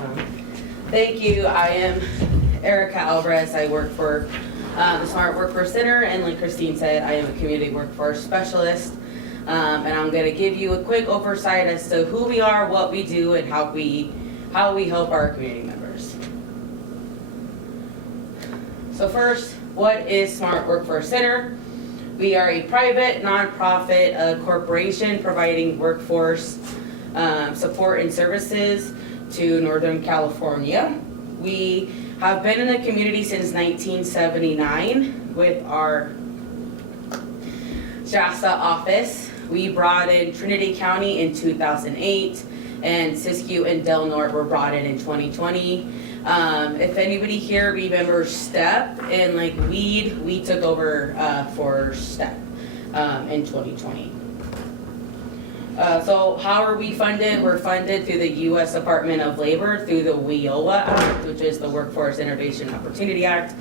Awesome. Thank you. I am Erika Alvarez. I work for the Smart Workforce Center, and like Christine said, I am a community workforce specialist. And I'm going to give you a quick oversight as to who we are, what we do, and how we help our community members. So first, what is Smart Workforce Center? We are a private, nonprofit corporation providing workforce support and services to Northern California. We have been in the community since 1979 with our Shasta office. We brought in Trinity County in 2008, and Siskiyou and Del Norte were brought in 2020. If anybody here remembers STEP and like WEED, we took over for STEP in 2020. So how are we funded? We're funded through the U.S. Department of Labor through the WIOA Act, which is the Workforce Innovation Opportunity Act.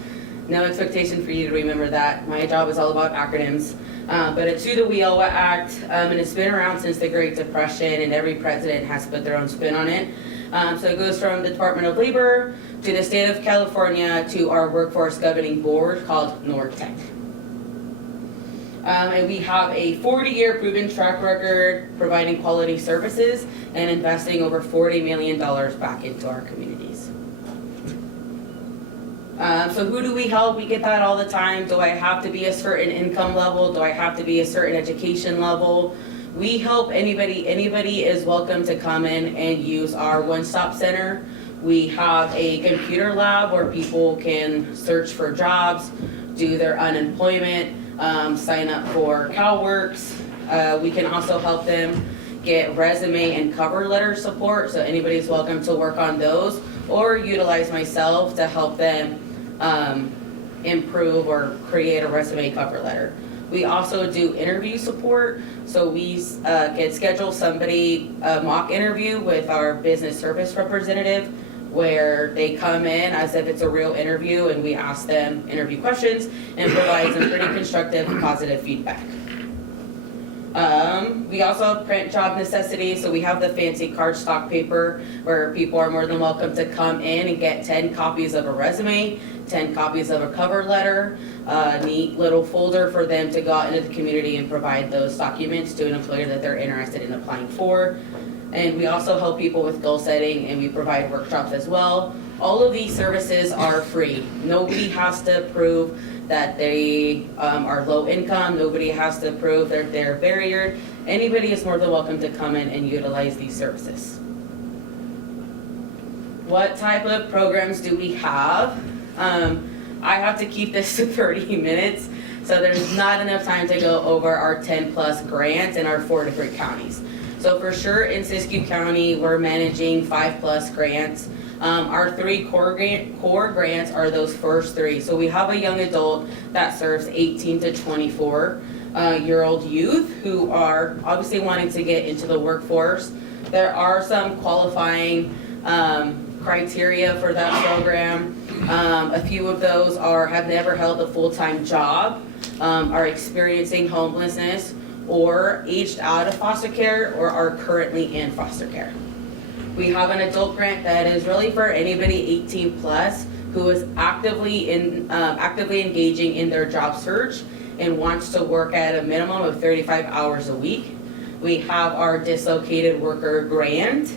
No expectation for you to remember that. My job is all about acronyms. But it's through the WIOA Act, and it's been around since the Great Depression, and every president has put their own spin on it. So it goes from the Department of Labor to the state of California to our workforce governing board called NORTEC. And we have a 40-year proven track record providing quality services and investing over $40 million back into our communities. So who do we help? We get that all the time. Do I have to be a certain income level? Do I have to be a certain education level? We help anybody. Anybody is welcome to come in and use our one-stop center. We have a computer lab where people can search for jobs, do their unemployment, sign up for CalWorks. We can also help them get resume and cover letter support, so anybody's welcome to work on those or utilize myself to help them improve or create a resume cover letter. We also do interview support, so we can schedule somebody a mock interview with our business service representative where they come in as if it's a real interview and we ask them interview questions and provide some pretty constructive positive feedback. We also print job necessities, so we have the fancy cardstock paper where people are more than welcome to come in and get 10 copies of a resume, 10 copies of a cover letter, a neat little folder for them to go out into the community and provide those documents to an employer that they're interested in applying for. And we also help people with goal setting, and we provide workshops as well. All of these services are free. Nobody has to prove that they are low income. Nobody has to prove that they're barriered. Anybody is more than welcome to come in and utilize these services. What type of programs do we have? I have to keep this to 30 minutes, so there's not enough time to go over our 10 plus grants in our 4 different counties. So for sure in Siskiyou County, we're managing 5 plus grants. Our 3 core grants are those first 3. So we have a young adult that serves 18 to 24 year old youth who are obviously wanting to get into the workforce. There are some qualifying criteria for that program. A few of those have never held a full-time job, are experiencing homelessness, or aged out of foster care, or are currently in foster care. We have an adult grant that is really for anybody 18 plus who is actively engaging in their job search and wants to work at a minimum of 35 hours a week. We have our dislocated worker grant.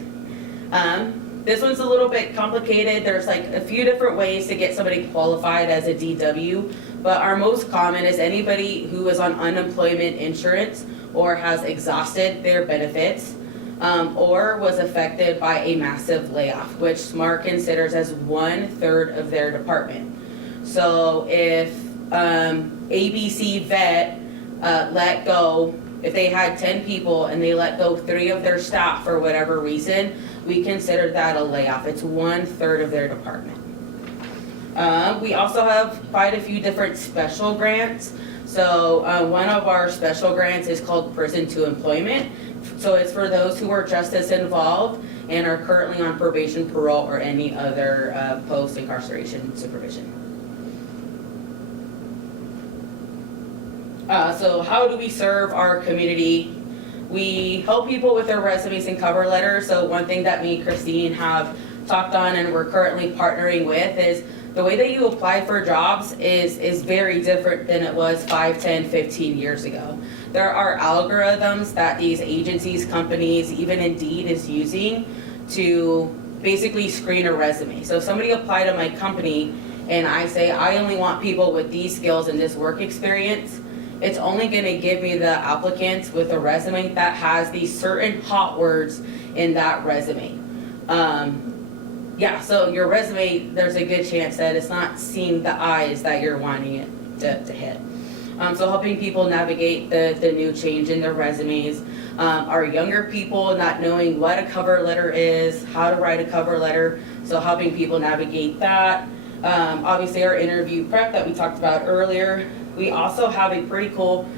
This one's a little bit complicated. There's like a few different ways to get somebody qualified as a DW, but our most common is anybody who is on unemployment insurance or has exhausted their benefits, or was affected by a massive layoff, which SMART considers as 1/3 of their department. So if ABC vet let go, if they had 10 people and they let go 3 of their staff for whatever reason, we consider that a layoff. It's 1/3 of their department. We also have quite a few different special grants. So one of our special grants is called Prison to Employment. So it's for those who are justice involved and are currently on probation, parole, or any other post-incarceration supervision. So how do we serve our community? We help people with their resumes and cover letters. So one thing that me and Christine have talked on and we're currently partnering with is the way that you apply for jobs is very different than it was 5, 10, 15 years ago. There are algorithms that these agencies, companies, even Indeed is using to basically screen a resume. So if somebody applied to my company and I say, I only want people with these skills and this work experience, it's only gonna give me the applicants with a resume that has these certain hot words in that resume. Yeah, so your resume, there's a good chance that it's not seeing the eyes that you're wanting it to hit. So helping people navigate the new change in their resumes. Our younger people not knowing what a cover letter is, how to write a cover letter, so helping people navigate that. Obviously our interview prep that we talked about earlier. We also have a pretty cool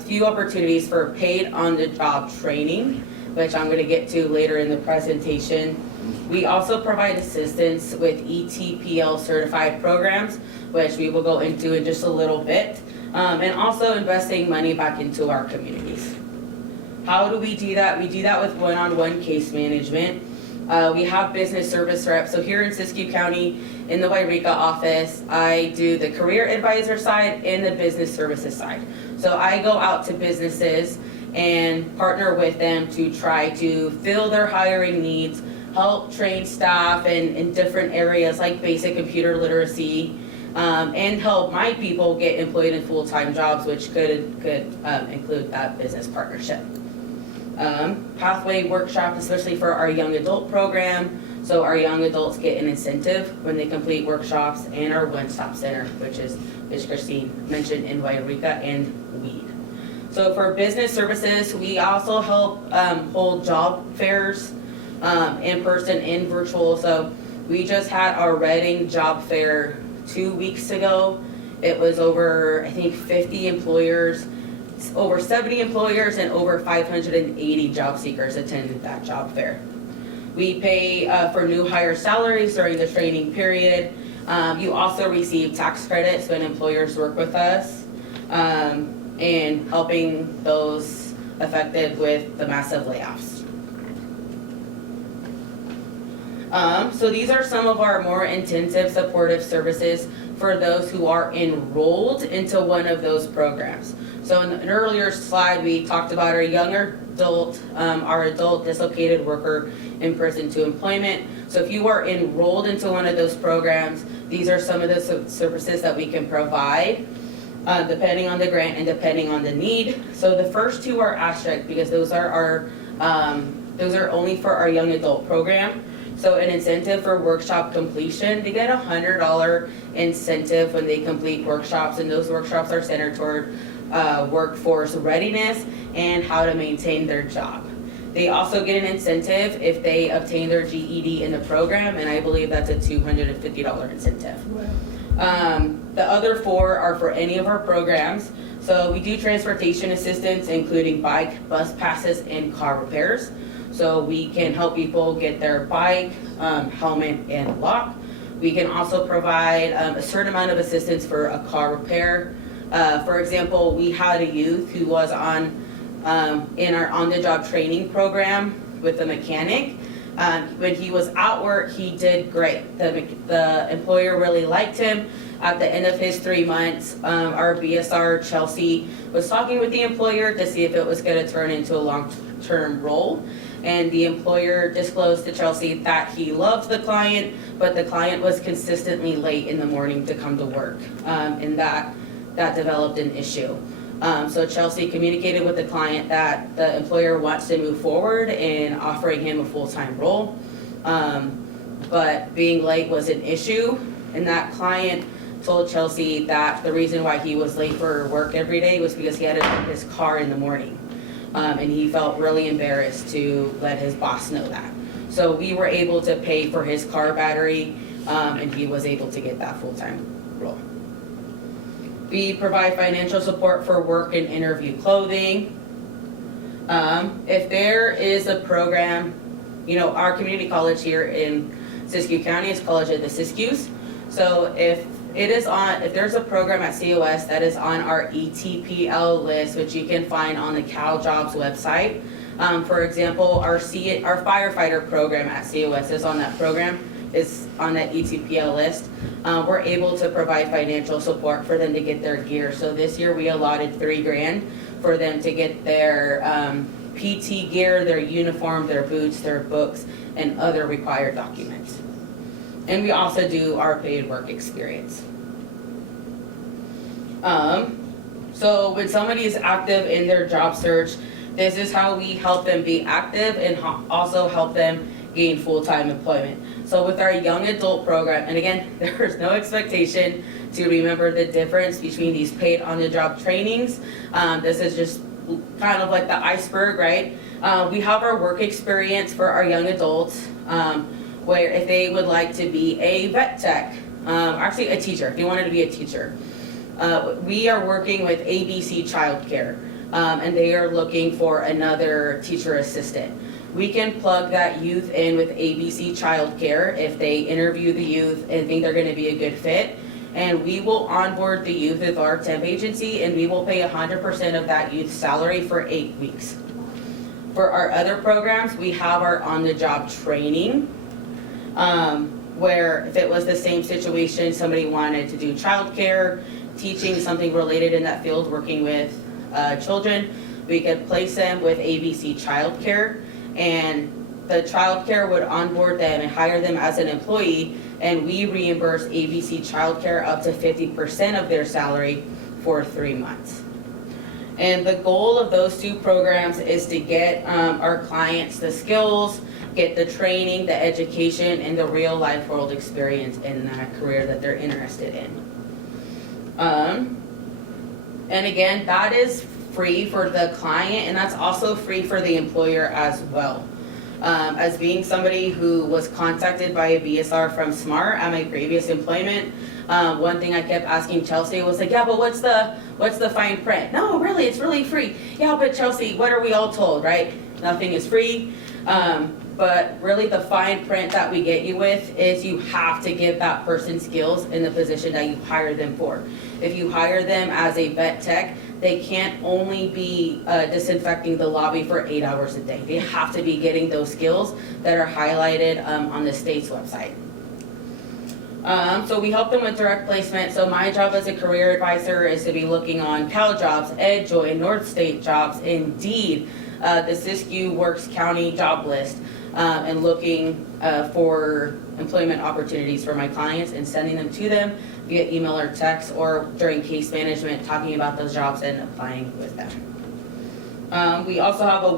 few opportunities for paid on-the-job training, which I'm going to get to later in the presentation. We also provide assistance with ETPL certified programs, which we will go into in just a little bit, and also investing money back into our communities. How do we do that? We do that with one-on-one case management. We have business service reps. So here in Siskiyou County, in the Erika office, I do the career advisor side and the business services side. So I go out to businesses and partner with them to try to fill their hiring needs, help train staff in different areas like basic computer literacy, and help my people get employed in full-time jobs, which could include that business partnership. Pathway workshop, especially for our young adult program. So our young adults get an incentive when they complete workshops, and our one-stop center, which Christine mentioned in Erika and WEED. So for business services, we also help hold job fairs, in person and virtual. So we just had our Reading job fair 2 weeks ago. It was over, I think, 50 employers, over 70 employers, and over 580 job seekers attended that job fair. We pay for new hire salaries during the training period. You also receive tax credits when employers work with us, and helping those affected with the massive layoffs. So these are some of our more intensive supportive services for those who are enrolled into one of those programs. So in an earlier slide, we talked about our younger adult, our adult dislocated worker in prison to employment. So if you are enrolled into one of those programs, these are some of the services that we can provide, depending on the grant and depending on the need. So the first two are asterisk because those are only for our young adult program. So an incentive for workshop completion, they get a $100 incentive when they complete workshops, and those workshops are centered toward workforce readiness and how to maintain their job. They also get an incentive if they obtain their GED in the program, and I believe that's a $250 incentive. Wow. The other four are for any of our programs. So we do transportation assistance, including bike, bus passes, and car repairs. So we can help people get their bike, helmet, and lock. We can also provide a certain amount of assistance for a car repair. For example, we had a youth who was in our on-the-job training program with a mechanic. When he was at work, he did great. The employer really liked him. At the end of his 3 months, our BSR, Chelsea, was talking with the employer to see if it was going to turn into a long-term role. And the employer disclosed to Chelsea that he loved the client, but the client was consistently late in the morning to come to work, and that developed an issue. So Chelsea communicated with the client that the employer wants to move forward in offering him a full-time role, but being late was an issue, and that client told Chelsea that the reason why he was late for work every day was because he had to take his car in the morning. And he felt really embarrassed to let his boss know that. So we were able to pay for his car battery, and he was able to get that full-time role. We provide financial support for work and interview clothing. If there is a program, our community college here in Siskiyou County is College of the Siskiyous. So if there's a program at COS that is on our ETPL list, which you can find on the Cal Jobs website, For example, our firefighter program at COS is on that program, is on that ETPL list. We're able to provide financial support for them to get their gear. So this year we allotted $3,000 for them to get their PT gear, their uniform, their boots, their books, and other required documents. And we also do our paid work experience. So when somebody is active in their job search, this is how we help them be active and also help them gain full-time employment. So with our young adult program, and again, there's no expectation to remember the difference between these paid on-the-job trainings. This is just kind of like the iceberg, right? We have our work experience for our young adults, where if they would like to be a vet tech, actually a teacher, if you wanted to be a teacher, we are working with ABC Childcare, and they are looking for another teacher assistant. We can plug that youth in with ABC Childcare if they interview the youth and think they're going to be a good fit, and we will onboard the youth with our temp agency, and we will pay 100% of that youth's salary for 8 weeks. For our other programs, we have our on-the-job training, where if it was the same situation, somebody wanted to do childcare, teaching something related in that field, working with children, we could place them with ABC Childcare, and the childcare would onboard them and hire them as an employee, and we reimburse ABC Childcare up to 50% of their salary for 3 months. And the goal of those two programs is to get our clients the skills, get the training, the education, and the real life world experience in that career that they're interested in. And again, that is free for the client, and that's also free for the employer as well. As being somebody who was contacted by a BSR from SMART at my previous employment, one thing I kept asking Chelsea was like, yeah, but what's the fine print? No, really, it's really free. Yeah, but Chelsea, what are we all told, right? Nothing is free. But really the fine print that we get you with is you have to give that person skills in the position that you hire them for. If you hire them as a vet tech, they can't only be disinfecting the lobby for 8 hours a day. They have to be getting those skills that are highlighted on the state's website. So we help them with direct placement. So my job as a career advisor is to be looking on CalJobs, EdJoy, North State Jobs, Indeed, the Siskiyou Works County job list, and looking for employment opportunities for my clients and sending them to them via email or text, or during case management, talking about those jobs and applying with them. We also have a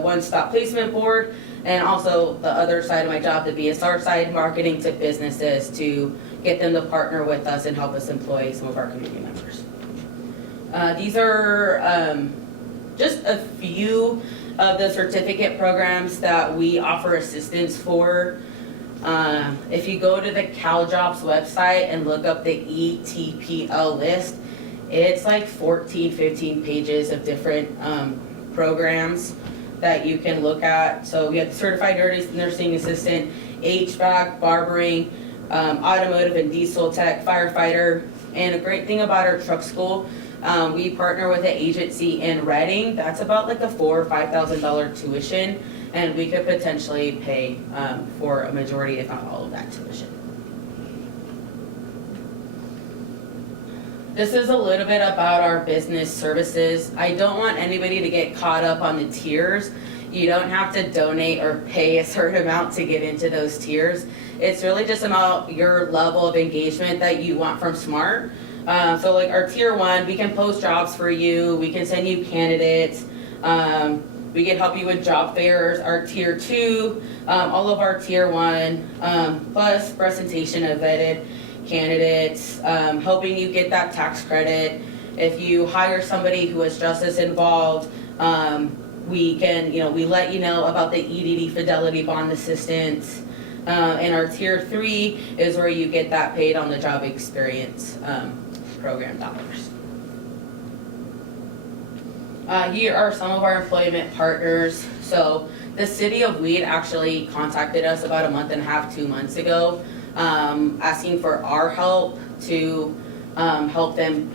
one-stop placement board, and also the other side of my job, the BSR side, marketing to businesses to get them to partner with us and help us employ some of our community members. These are just a few of the certificate programs that we offer assistance for. If you go to the CalJobs website and look up the ETPL list, it's like 14, 15 pages of different programs that you can look at. So we have the Certified Nursing Assistant, HVAC, barbering, automotive and diesel tech, firefighter. And a great thing about our truck school, we partner with an agency in Reading. That's about like a $4,000 or $5,000 tuition, and we could potentially pay for a majority, if not all of that tuition. This is a little bit about our business services. I don't want anybody to get caught up on the tiers. You don't have to donate or pay a certain amount to get into those tiers. It's really just about your level of engagement that you want from SMART. So like our tier 1, we can post jobs for you, we can send you candidates, we can help you with job fairs. Our tier 2, all of our tier 1, plus presentation of vetted candidates, helping you get that tax credit. If you hire somebody who is just as involved, we can, we let you know about the EDD Fidelity Bond Assistance. And our tier 3 is where you get that paid on the job experience program dollars. Here are some of our employment partners. So the city of Weed actually contacted us about a month and a half, 2 months ago, asking for our help to help them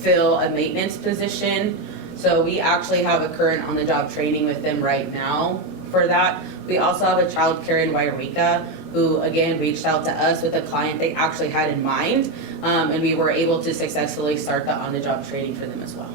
fill a maintenance position. So we actually have a current on-the-job training with them right now for that. We also have a child care in Erika who again reached out to us with a client they actually had in mind, and we were able to successfully start the on-the-job training for them as well.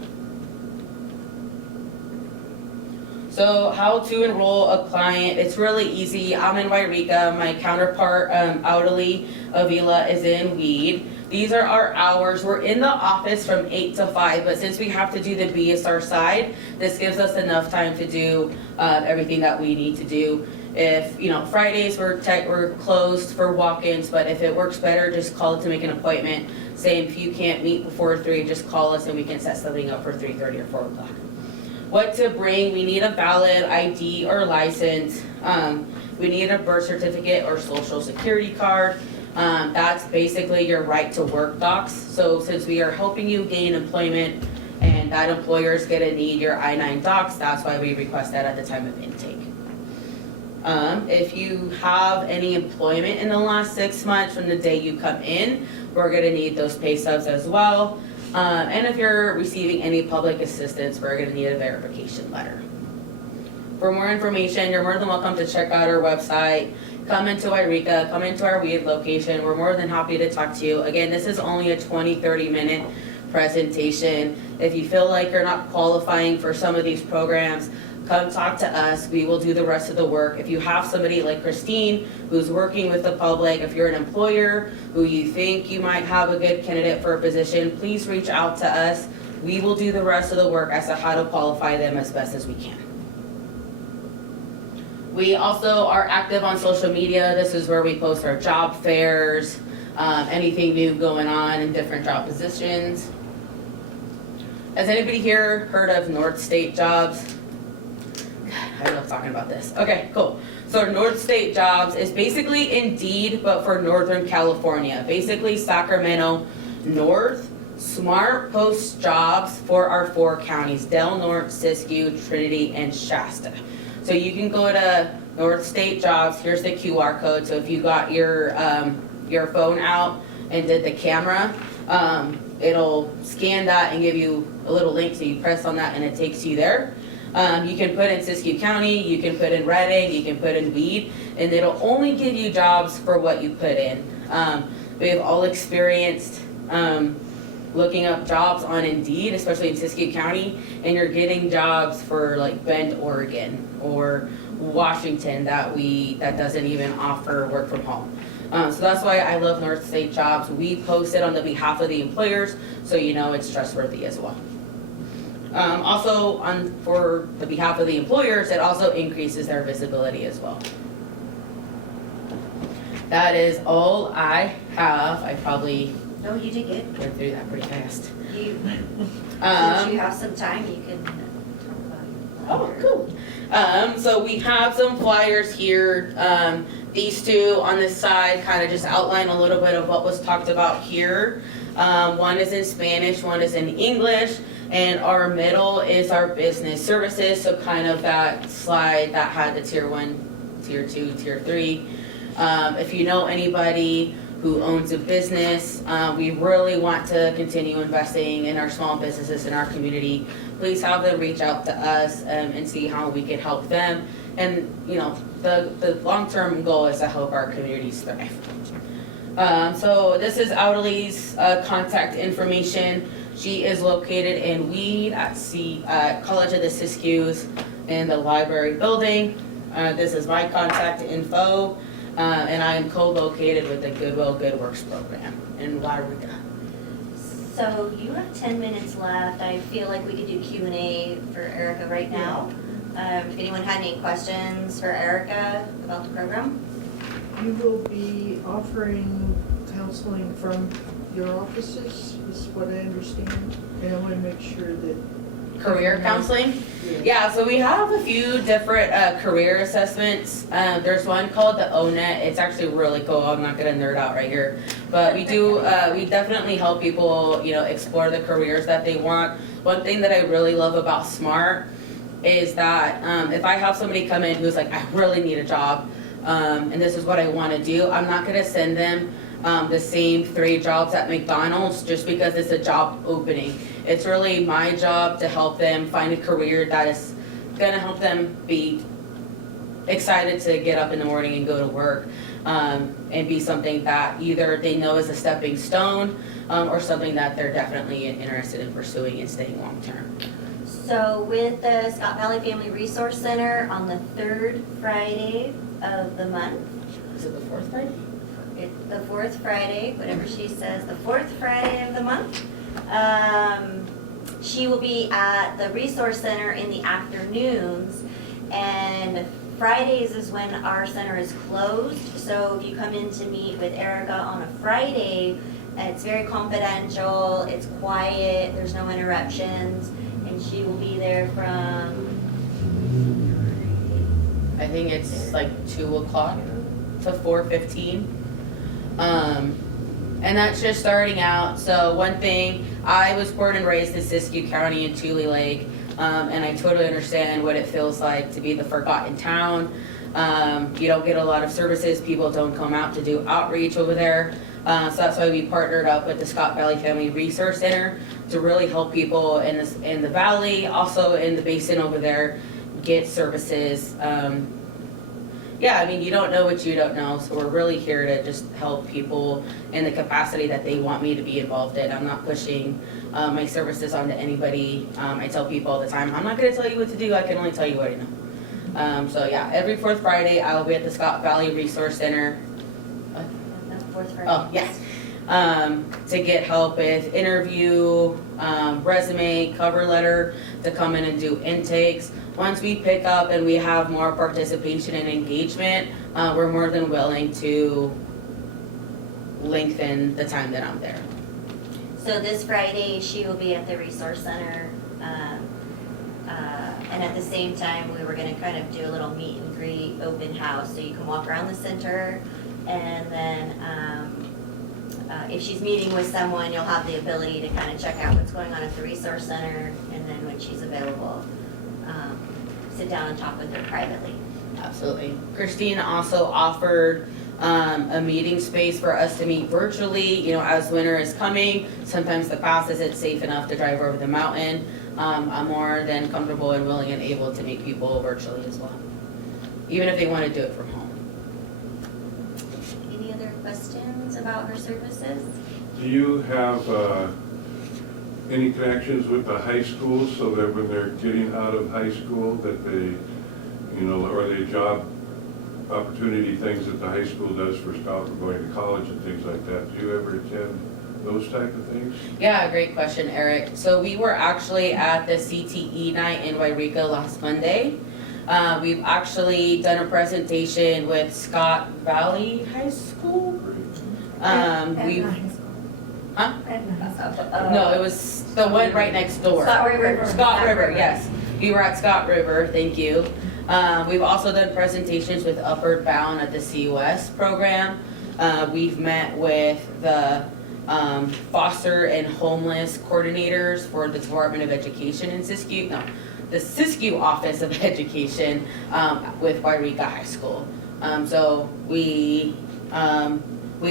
So how to enroll a client, it's really easy. I'm in Eureka, my counterpart, Audley Avila, is in Weed. These are our hours. We're in the office from 8 to 5, but since we have to do the BSR side, this gives us enough time to do everything that we need to do. If, Fridays we're closed for walk-ins, but if it works better, just call it to make an appointment. Same, if you can't meet before 3, just call us and we can set something up for 3:30 or 4 o'clock. What to bring, we need a valid ID or license. We need a birth certificate or social security card. That's basically your right to work docs. So since we are helping you gain employment and that employer is gonna need your I-9 docs, that's why we request that at the time of intake. If you have any employment in the last 6 months from the day you come in, we're gonna need those pay stubs as well. And if you're receiving any public assistance, we're gonna need a verification letter. For more information, you're more than welcome to check out our website. Come into Eureka, come into our Weed location. We're more than happy to talk to you. Again, this is only a 20-30 minute presentation. If you feel like you're not qualifying for some of these programs, come talk to us. We will do the rest of the work. If you have somebody like Christine who's working with the public, if you're an employer who you think you might have a good candidate for a position, please reach out to us. We will do the rest of the work as to how to qualify them as best as we can. We also are active on social media. This is where we post our job fairs, anything new going on in different job positions. Has anybody here heard of North State Jobs? I love talking about this. Okay, cool. So North State Jobs is basically Indeed, but for Northern California. Basically Sacramento North. Smart posts jobs for our 4 counties, Del Norte, Siskiyou, Trinity, and Shasta. So you can go to North State Jobs. Here's the QR code. So if you got your phone out and did the camera, it'll scan that and give you a little link. So you press on that and it takes you there. You can put in Siskiyou County, you can put in Redding, you can put in Weed, and it'll only give you jobs for what you put in. We've all experienced looking up jobs on Indeed, especially in Siskiyou County, and you're getting jobs for like Bend, Oregon, or Washington that doesn't even offer work from home. So that's why I love North State Jobs. We post it on the behalf of the employers, so you know it's trustworthy as well. Also, for the behalf of the employers, it also increases their visibility as well. That is all I have. I probably No, you did good. went through that pretty fast. Since you have some time, you can talk about it. Oh, cool. So we have some flyers here. These two on this side kind of just outline a little bit of what was talked about here. One is in Spanish, one is in English. And our middle is our business services, so kind of that slide that had the tier 1, tier 2, tier 3. If you know anybody who owns a business, we really want to continue investing in our small businesses in our community. Please have them reach out to us and see how we can help them. And the long-term goal is to help our communities thrive. So this is Audley's contact information. She is located in Weed at College of the Siskiyous in the library building. This is my contact info, and I am co-located with the Goodwill Good Works program in Eureka. So you have 10 minutes left. I feel like we could do Q&A for Erika right now. If anyone had any questions for Erika about the program. You will be offering counseling from your offices, is what I understand, and I want to make sure that... Career counseling? Yeah, so we have a few different career assessments. There's one called the ONET. It's actually really cool. I'm not gonna nerd out right here. But we definitely help people, explore the careers that they want. One thing that I really love about SMART is that if I have somebody come in who's like, I really need a job, and this is what I wanna do, I'm not gonna send them the same 3 jobs at McDonald's just because it's a job opening. It's really my job to help them find a career that is gonna help them be excited to get up in the morning and go to work, and be something that either they know is a stepping stone, or something that they're definitely interested in pursuing and staying long-term. So with the Scott Valley Family Resource Center on the third Friday of the month, Is it the fourth Friday? the fourth Friday, whatever she says, the fourth Friday of the month, she will be at the Resource Center in the afternoons, and Fridays is when our center is closed, so if you come in to meet with Erika on a Friday, it's very confidential, it's quiet, there's no interruptions, and she will be there from, I think it's like 2 o'clock to 4:15. And that's just starting out. So one thing, I was born and raised in Siskiyou County in Tule Lake, and I totally understand what it feels like to be the forgotten town. You don't get a lot of services, people don't come out to do outreach over there. So that's why we partnered up with the Scott Valley Family Resource Center to really help people in the valley, also in the basin over there, get services. Yeah, I mean, you don't know what you don't know, so we're really here to just help people in the capacity that they want me to be involved in. I'm not pushing my services onto anybody. I tell people all the time, I'm not gonna tell you what to do, I can only tell you what I know. So yeah, every fourth Friday, I'll be at the Scott Valley Resource Center. the fourth Friday. Oh, yes. To get help with interview, resume, cover letter, to come in and do intakes. Once we pick up and we have more participation and engagement, we're more than willing to lengthen the time that I'm there. So this Friday, she will be at the Resource Center, and at the same time, we were gonna kind of do a little meet and greet, open house, so you can walk around the center, and then, if she's meeting with someone, you'll have the ability to kind of check out what's going on at the Resource Center, and then when she's available, sit down and talk with her privately. Absolutely. Christine also offered a meeting space for us to meet virtually. You know, as winter is coming, sometimes the pass isn't safe enough to drive over the mountain. I'm more than comfortable and willing and able to meet people virtually as well, even if they want to do it from home. Any other questions about her services? Do you have any connections with the high schools so that when they're getting out of high school that they, you know, or the job opportunity things that the high school does for scout for going to college and things like that? Do you ever attend those type of things? Yeah, great question, Eric. So we were actually at the CTE night in Eureka last Monday. We've actually done a presentation with Scott Valley High School. No, it was the one right next door. Scott River. Scott River, yes. We were at Scott River, thank you. We've also done presentations with Upward Bound at the CUS program. We've met with the foster and homeless coordinators for the Department of Education in Siskiyou, no, the Siskiyou Office of Education with Eureka High School. So we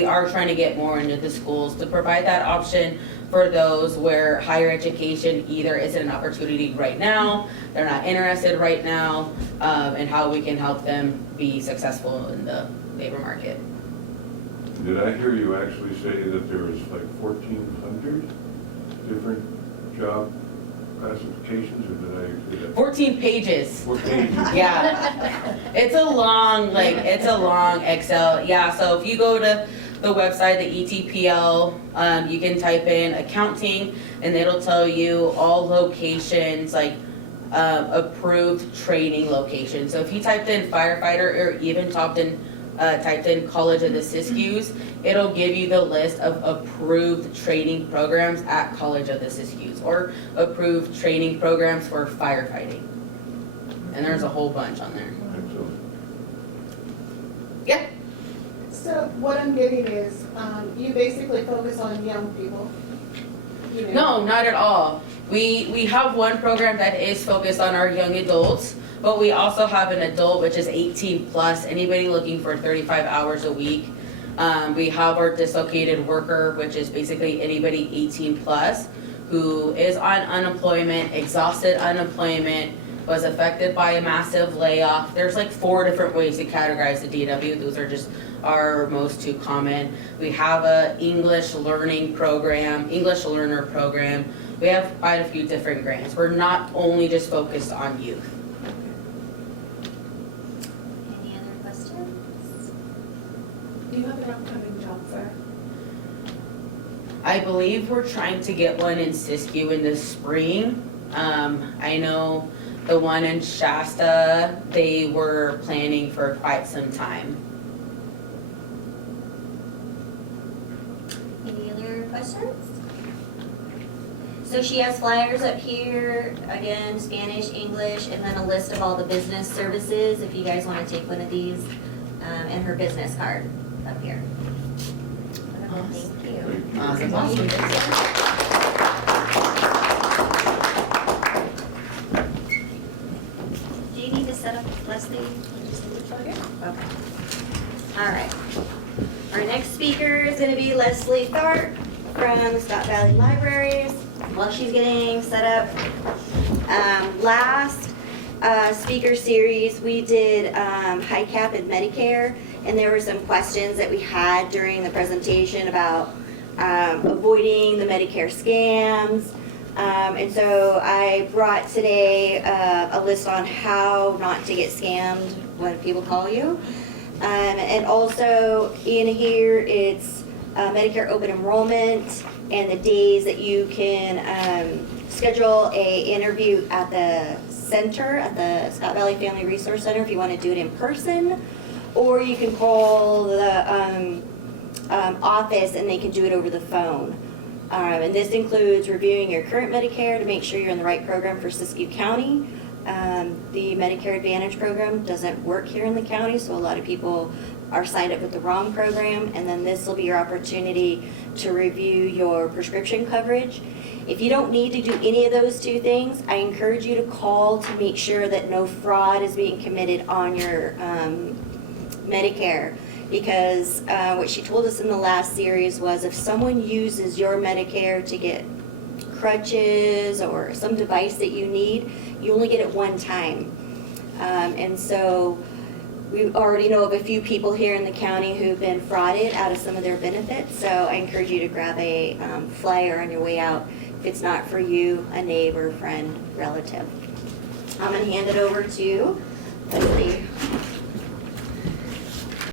are trying to get more into the schools to provide that option for those where higher education either isn't an opportunity right now, they're not interested right now, and how we can help them be successful in the labor market. Did I hear you actually say that there was like 1,400 different job classifications, or did I hear that? 14 pages. 14? Yeah. It's a long Excel. Yeah, so if you go to the website, the ETPL, you can type in accounting and it'll tell you all locations, like approved training locations. So if you typed in firefighter or even typed in College of the Siskiyous, it'll give you the list of approved training programs at College of the Siskiyous or approved training programs for firefighting. And there's a whole bunch on there. Excellent. Yeah. So what I'm getting is, you basically focus on young people. You No, know. not at all. We have one program that is focused on our young adults, but we also have an adult, which is 18 plus, anybody looking for 35 hours a week. We have our dislocated worker, which is basically anybody 18 plus who is on unemployment, exhausted unemployment, was affected by a massive layoff. There's like 4 different ways to categorize the DW. Those are just our most 2 common. We have a English learner program. We have quite a few different grants. We're not only just focused on youth. Any other questions? Do you have an upcoming job fair? I believe we're trying to get one in Siskiyou in the spring. I know the one in Shasta, they were planning for quite some time. Any other questions? So she has flyers up here, again, Spanish, English, and then a list of all the business services, if you guys want to take one of these, and her business card up here. Thank you. Awesome. Do you need to set up Leslie? Okay. All right. Our next speaker is going to be Leslie Tharp from the Scott Valley Libraries. While she's getting set up, last speaker series we did high cap and Medicare, and there were some questions that we had during the presentation about avoiding the Medicare scams. And so I brought today a list on how not to get scammed when people call you. And also in here, it's Medicare open enrollment and the days that you can schedule a interview at the center, at the Scott Valley Family Resource Center if you want to do it in person, or you can call the office and they can do it over the phone. And this includes reviewing your current Medicare to make sure you're in the right program for Siskiyou County. The Medicare Advantage program doesn't work here in the county, so a lot of people are signed up with the wrong program, and then this will be your opportunity to review your prescription coverage. If you don't need to do any of those 2 things, I encourage you to call to make sure that no fraud is being committed on your Medicare. Because what she told us in the last series was if someone uses your Medicare to get crutches or some device that you need, you only get it one time. And so we already know of a few people here in the county who've been frauded out of some of their benefits. So I encourage you to grab a flyer on your way out if it's not for you, a neighbor, friend, relative. I'm going to hand it over to Leslie.